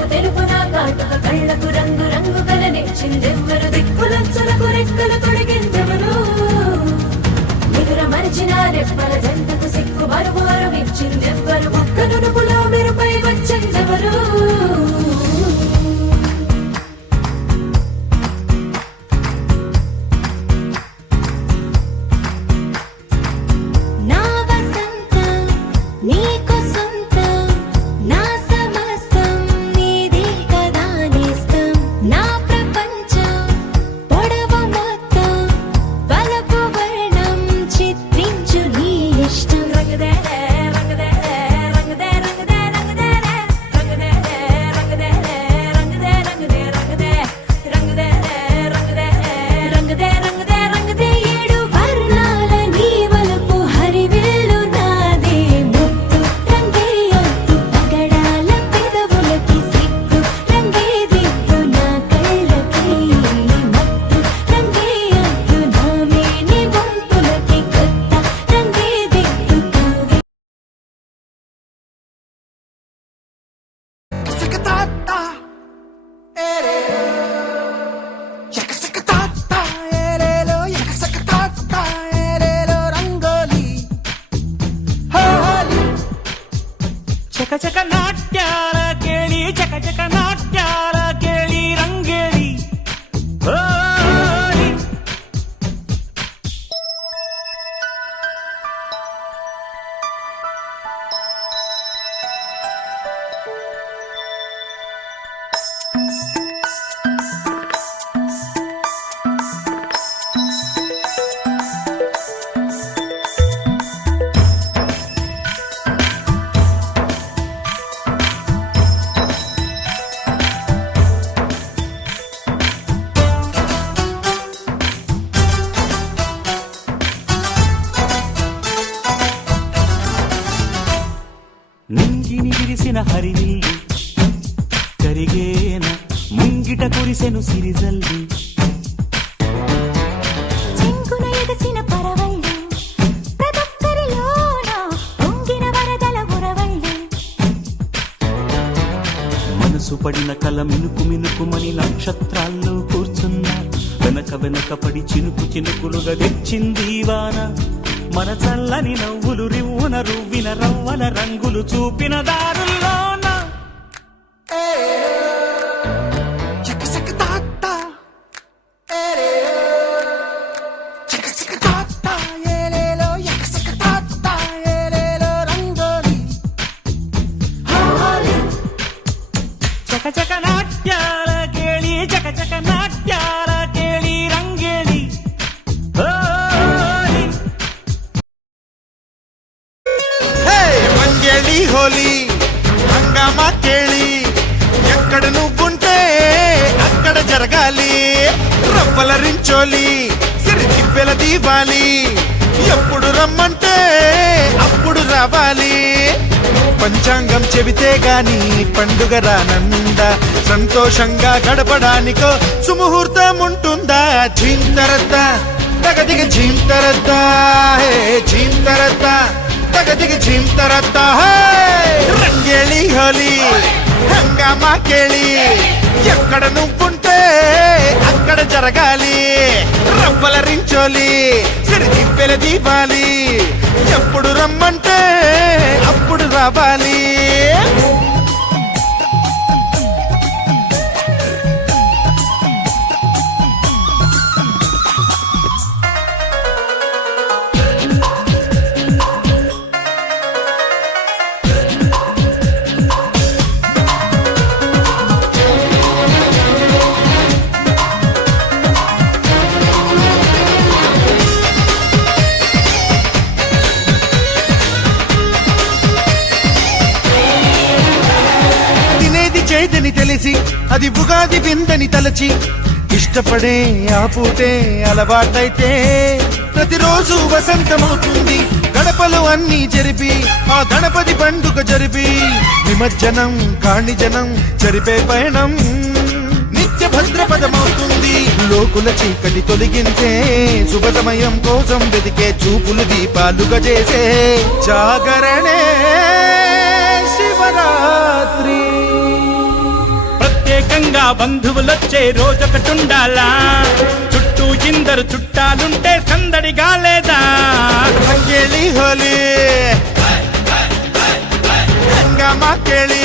చాటుకు తెలుపున కాటుక కళ్ళకు రంగు రంగు కలనిచ్చిందెవ్వరు దిక్కులొచ్చులకు రెక్కలు తొడిగిందెవరు నిదుర మరిచిన రెప్పల జంటకు సిక్కు బరువారం ఇచ్చిందెవ్వరు ఒక్క నునుపులో మెరుపై వచ్చిందెవరు చక నాట్యాల కేళి చక నాట్యాల కేళి రంగేళి హోలీ నింగిని విరిసిన హరివిల్లు కరిగేన ముంగిట కురిసెను సిరిజల్లు చెంగున ఎగసిన పరవళ్ళు ప్రదక్కరిలోన పొంగిన వరదల ఉరవళ్ళు మనసు పడిన కల మినుకు మినుకుమని నక్షత్రాల్లో కూర్చున్నా వెనక వెనక పడి చినుకు చినుకులుగా తెచ్చింది వాన మన చల్లని నవ్వులు రివ్వున రువ్విన రవ్వల రంగులు చూపిన దారుల్లోన చక నాట్యాల కేళి చక నాట్యాల కేళి రంగేళి రంగేళి హోలీ హంగామా కేళి ఎక్కడ నువ్వుంటే అక్కడ జరగాలి రవ్వల రించోలి సిరి తిప్పెల దీవాలి ఎప్పుడు రమ్మంటే అప్పుడు రావాలి పంచాంగం చెబితే గాని పండుగ రానందా సంతోషంగా గడపడానికో సుముహూర్తం ఉంటుందా ఝీంతరద్దా తగదిగ ఝీంతరద్దా హే ఝీంతరద్దా తగదిగ ఝీంతరద్దా హే రంగేళి హోలీ హంగామా కేళి ఎక్కడ నువ్వుంటే అక్కడ జరగాలి రవ్వల రించోలి సిరి తిప్పెల దీవాలి ఎప్పుడు రమ్మంటే అప్పుడు రావాలి చేదని తెలిసి అది ఉగాది విందని తలచి ఇష్టపడే ఆ పూటే అలవాటైతే ప్రతిరోజు వసంతమవుతుంది గడపలు అన్నీ జరిపి ఆ గణపతి పండుగ జరిపి నిమజ్జనం కాణిజనం జరిపే పయనం నిత్య భద్రపదమవుతుంది లోకుల చీకటి తొలగించే శుభ సమయం కోసం వెతికే చూపులు దీపాలుగా చేసే జాగరణే శివరాత్రి బంధువులొచ్చే రోజొకటుండాలా చుట్టూ ఇందరు చుట్టాలుంటే సందడిగా లేదా ರಂಗೇಳಿ ಹೋಲಿ ಹಂಗಾಮ ಕೇಳಿ